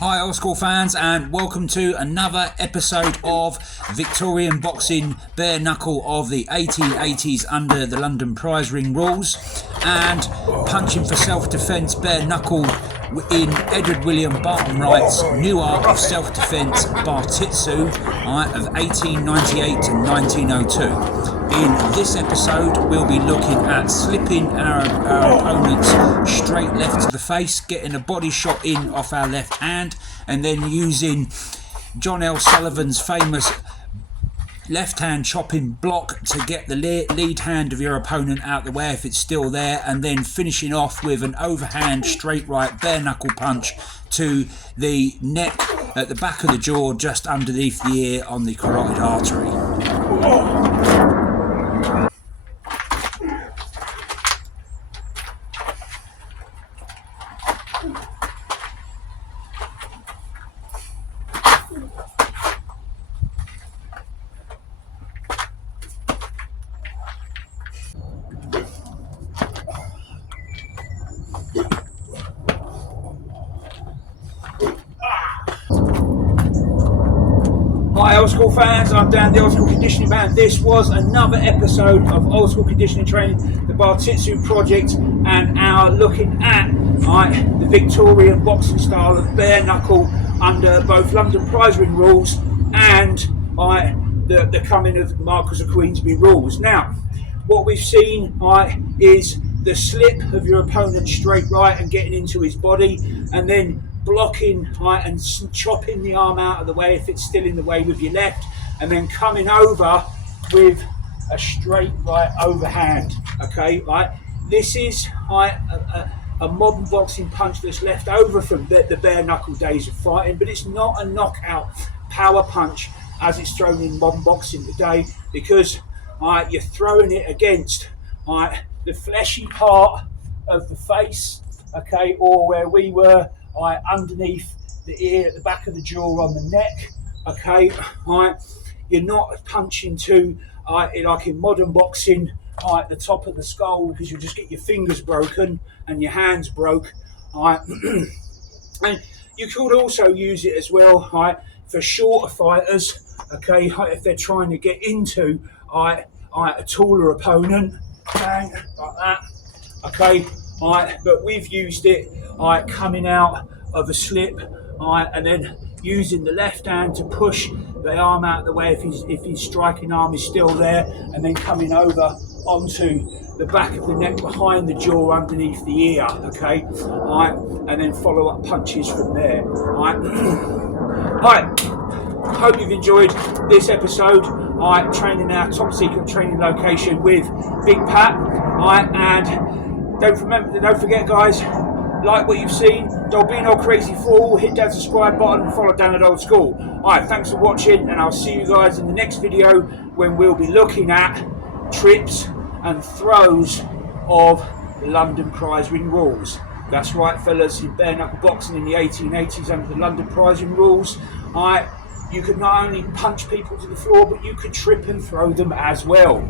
Hi old school fans, and welcome to another episode of Victorian boxing bare knuckle of the 1880s under the London prize ring rules, and punching for self-defence bare knuckle in Edward Barton-Wright's new art of self-defence Bartitsu of 1898 to 1902. In this episode we'll be looking at slipping our opponents straight left to the face, getting a body shot in off our left hand, and then using John L. Sullivan's famous left hand chopping block to get the lead hand of your opponent out the way if it's still there, and then finishing off with an overhand straight right bare knuckle punch to the neck at the back of the jaw just underneath the ear on the carotid artery. Hi old school fans, I'm Dan, the Old School Conditioning Man. This was another episode of Old School Conditioning Training, the Bartitsu project, and our looking at the Victorian boxing style of bare knuckle under both London prize ring rules and the coming of Marquess of Queensbury rules. Now, what we've seen is the slip of your opponent straight right and getting into his body, and then blocking and chopping the arm out of the way if it's still in the way with your left, and then coming over with a straight right overhand. Okay, right. This is a modern boxing punch that's left over from the bare knuckle days of fighting, but it's not a knockout power punch as it's thrown in modern boxing today, because you're throwing it against the fleshy part of the face, okay, or where we were underneath the ear at the back of the jaw on the neck, okay. You're not punching to like in modern boxing the top of the skull, because you'll just get your fingers broken and your hands broke. And you could also use it as well for shorter fighters, okay, if they're trying to get into a taller opponent, like that, okay. But we've used it coming out of a slip, and then using the left hand to push the arm out of the way if his striking arm is still there, and then coming over onto the back of the neck behind the jaw underneath the ear, okay, and then follow up punches from there. Hope you've enjoyed this episode. Training our top secret training location with Big Pat, and don't forget guys, like what you've seen, don't be no crazy fool, hit that subscribe button and follow Dan at Old School. Thanks for watching, and I'll see you guys in the next video when we'll be looking at trips and throws of London prize ring rules. That's right fellas, in bare knuckle boxing in the 1880s under the London prize ring rules, you could not only punch people to the floor, but you could trip and throw them as well.